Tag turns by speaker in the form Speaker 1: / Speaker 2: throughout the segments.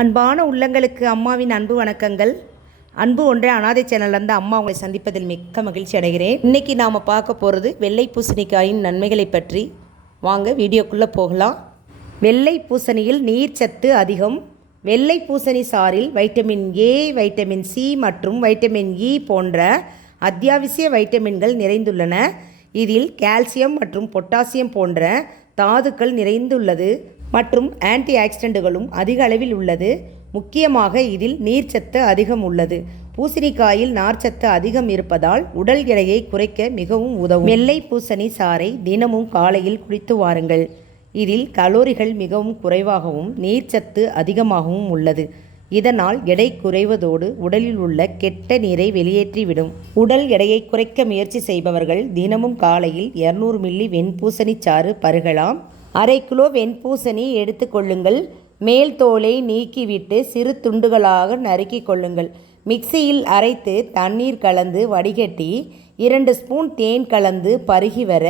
Speaker 1: அன்பான உள்ளங்களுக்கு அம்மாவின் அன்பு வணக்கங்கள். அன்பு ஒன்றே அனாதை சேனல்லேருந்து அம்மா உங்களை சந்திப்பதில் மிக்க மகிழ்ச்சி அடைகிறேன். இன்றைக்கி நாம் பார்க்க போகிறது வெள்ளை பூசணிக்காயின் நன்மைகளை பற்றி. வாங்க வீடியோக்குள்ளே போகலாம். வெள்ளை பூசணியில் நீர்ச்சத்து அதிகம். வெள்ளை பூசணி சாறில் வைட்டமின் ஏ வைட்டமின் சி மற்றும் வைட்டமின் இ போன்ற அத்தியாவசிய வைட்டமின்கள் நிறைந்துள்ளன. இதில் கால்சியம் மற்றும் பொட்டாசியம் போன்ற தாதுக்கள் நிறைந்துள்ளது. மற்றும் ஆன்டி ஆக்சிடென்ட்டுகளும் அதிக அளவில் உள்ளது. முக்கியமாக இதில் நீர்ச்சத்து அதிகம் உள்ளது. பூசணிக்காயில் நார்ச்சத்து அதிகம் இருப்பதால் உடல் எடையை குறைக்க மிகவும் உதவும். வெள்ளை பூசணி சாறை தினமும் காலையில் குடித்து வாருங்கள். இதில் கலோரிகள் மிகவும் குறைவாகவும் நீர்ச்சத்து அதிகமாகவும் உள்ளது. இதனால் எடை குறைவதோடு உடலில் உள்ள கெட்ட நீரை வெளியேற்றிவிடும். உடல் எடையை குறைக்க முயற்சி செய்பவர்கள் தினமும் காலையில் 200 மில்லி வெண்பூசணி சாறு பருகலாம். அரை கிலோ வெண்பூசணி எடுத்துக்கொள்ளுங்கள் மேல் தோலை நீக்கிவிட்டு சிறு துண்டுகளாக நறுக்கி கொள்ளுங்கள். மிக்சியில் அரைத்து தண்ணீர் கலந்து வடிகட்டி இரண்டு ஸ்பூன் தேன் கலந்து பருகி வர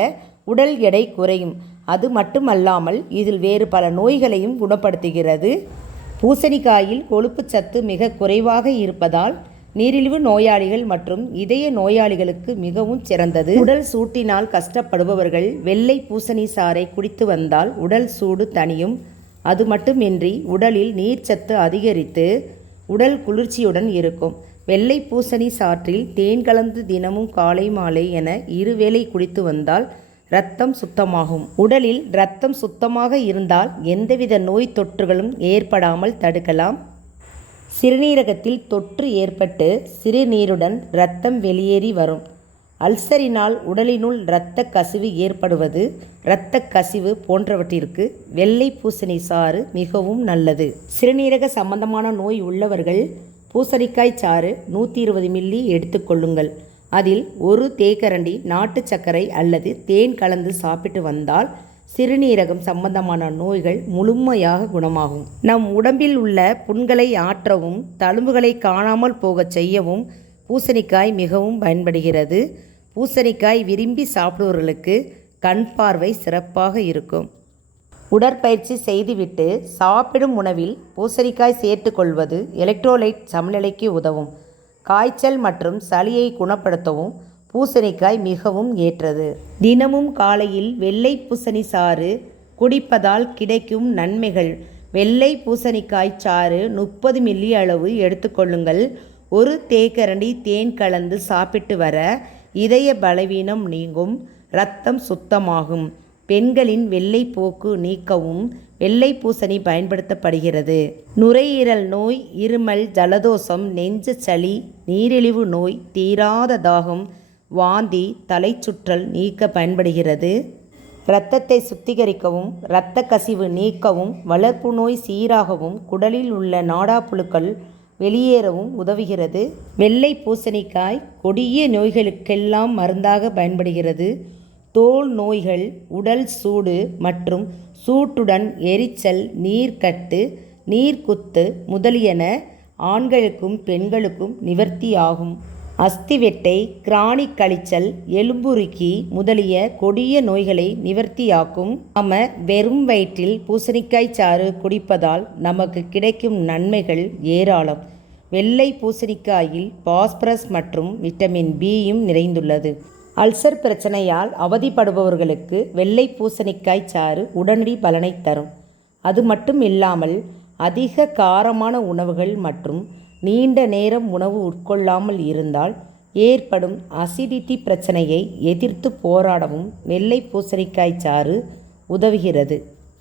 Speaker 1: உடல் எடை குறையும். அது மட்டுமல்லாமல் இதில் வேறு பல நோய்களையும் குணப்படுத்துகிறது. பூசணிக்காயில் கொழுப்பு சத்து மிக குறைவாக இருப்பதால் நீரிழிவு நோயாளிகள் மற்றும் இதய நோயாளிகளுக்கு மிகவும் சிறந்தது. உடல் சூட்டினால் கஷ்டப்படுபவர்கள் வெள்ளை பூசணி சாறை குடித்து வந்தால் உடல் சூடு தணியும். அது மட்டுமின்றி உடலில் நீர்ச்சத்து அதிகரித்து உடல் குளிர்ச்சியுடன் இருக்கும். வெள்ளை பூசணி சாற்றில் தேன் கலந்து தினமும் காலை மாலை என இருவேளை குடித்து வந்தால் இரத்தம் சுத்தமாகும். உடலில் இரத்தம் சுத்தமாக இருந்தால் எந்தவித நோய் தொற்றுகளும் ஏற்படாமல் தடுக்கலாம். சிறுநீரகத்தில் தொற்று ஏற்பட்டு சிறுநீருடன் இரத்தம் வெளியேறி வரும். அல்சரினால் உடலினுள் இரத்த கசிவு ஏற்படுவது இரத்த கசிவு போன்றவற்றிற்கு வெள்ளை பூசணி சாறு மிகவும் நல்லது. சிறுநீரக சம்பந்தமான நோய் உள்ளவர்கள் பூசணிக்காய் சாறு நூற்றி இருபது மில்லி எடுத்துக்கொள்ளுங்கள் அதில் ஒரு தேக்கரண்டி நாட்டு சர்க்கரை அல்லது தேன் கலந்து சாப்பிட்டு வந்தால் சிறுநீரகம் சம்பந்தமான நோய்கள் முழுமையாக குணமாகும். நம் உடம்பில் உள்ள புண்களை ஆற்றவும் தழும்புகளை காணாமல் போகச் செய்யவும் பூசணிக்காய் மிகவும் பயன்படுகிறது. பூசணிக்காய் விரும்பி சாப்பிடுவர்களுக்கு கண் பார்வை சிறப்பாக இருக்கும். உடற்பயிற்சி செய்துவிட்டு சாப்பிடும் உணவில் பூசணிக்காய் சேர்த்துக்கொள்வது எலக்ட்ரோலைட் சமநிலைக்கு உதவும். காய்ச்சல் மற்றும் சளியை குணப்படுத்தவும் பூசணிக்காய் மிகவும் ஏற்றது. தினமும் காலையில் வெள்ளை பூசணி சாறு குடிப்பதால் கிடைக்கும் நன்மைகள். வெள்ளை பூசணிக்காய் சாறு முப்பது மில்லி அளவு எடுத்துக்கொள்ளுங்கள் ஒரு தேக்கரண்டி தேன் கலந்து சாப்பிட்டு வர இதய பலவீனம் நீங்கும் இரத்தம் சுத்தமாகும். பெண்களின் வெள்ளைப்போக்கு நீக்கவும் வெள்ளை பூசணி பயன்படுத்தப்படுகிறது. நுரையீரல் நோய் இருமல் ஜலதோஷம் நெஞ்சு சளி நீரிழிவு நோய் தீராத தாகம் வாந்தி தலைச்சுற்றல் நீக்க பயன்படுகிறது. இரத்தத்தை சுத்திகரிக்கவும் இரத்த கசிவு நீக்கவும் வளர்ப்பு நோய் சீராகவும் குடலில் உள்ள நாடாப்புழுக்கள் வெளியேறவும் உதவுகிறது. வெள்ளை பூசணிக்காய் கொடிய நோய்களுக்கெல்லாம் மருந்தாக பயன்படுகிறது. தோல் நோய்கள் உடல் சூடு மற்றும் சூட்டுடன் எரிச்சல் நீர்க்கட்டு நீர்க்குத்து முதலியன ஆண்களுக்கும் பெண்களுக்கும் நிவர்த்தியாகும். அஸ்திவெட்டை கிரானிக் கழிச்சல் எலும்புருக்கி முதலிய கொடிய நோய்களை நிவர்த்தியாக்கும். நாம வெறும் வயிற்றில் பூசணிக்காய் சாறு குடிப்பதால் நமக்கு கிடைக்கும் நன்மைகள் ஏராளம். வெள்ளை பூசணிக்காயில் பாஸ்பரஸ் மற்றும் விட்டமின் பியும் நிறைந்துள்ளது. அல்சர் பிரச்சனையால் அவதிப்படுபவர்களுக்கு வெள்ளை பூசணிக்காய் சாறு உடனடி பலனை தரும். அது மட்டும் இல்லாமல் அதிக காரமான உணவுகள் மற்றும் நீண்ட நேரம் உணவு உட்கொள்ளாமல் இருந்தால் ஏற்படும் அசிடிட்டி பிரச்சனையை எதிர்த்து போராடவும் வெள்ளை பூசணிக்காய் சாறு உதவுகிறது.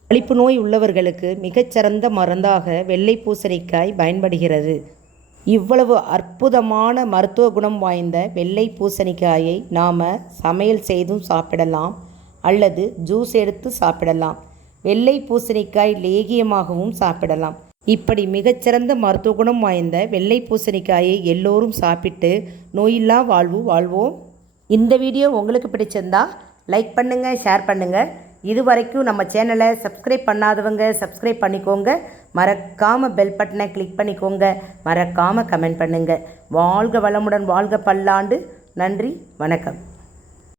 Speaker 1: அழிப்பு நோய் உள்ளவர்களுக்கு மிகச்சிறந்த மருந்தாக வெள்ளை பூசணிக்காய் பயன்படுகிறது. இவ்வளவு அற்புதமான மருத்துவ குணம் வாய்ந்த வெள்ளை பூசணிக்காயை நாம் சமையல் செய்தும் சாப்பிடலாம் அல்லது ஜூஸ் எடுத்து சாப்பிடலாம். வெள்ளை பூசணிக்காய் லேகியமாகவும் சாப்பிடலாம். இப்படி மிகச்சிறந்த மருத்துவ குணம் வாய்ந்த வெள்ளை பூசணிக்காயை எல்லோரும் சாப்பிட்டு நோயில்லா வாழ்வு வாழ்வோம். இந்த வீடியோ உங்களுக்கு பிடிச்சிருந்தா லைக் பண்ணுங்கள் ஷேர் பண்ணுங்கள் இது வரைக்கும் நம்ம சேனலை சப்ஸ்கிரைப் பண்ணாதவங்க சப்ஸ்கிரைப் பண்ணிக்கோங்க. மறக்காமல் பெல் பட்டனை கிளிக் பண்ணிக்கோங்க. மறக்காமல் கமெண்ட் பண்ணுங்கள் வாழ்க வளமுடன் வாழ்க பல்லாண்டு. நன்றி வணக்கம்.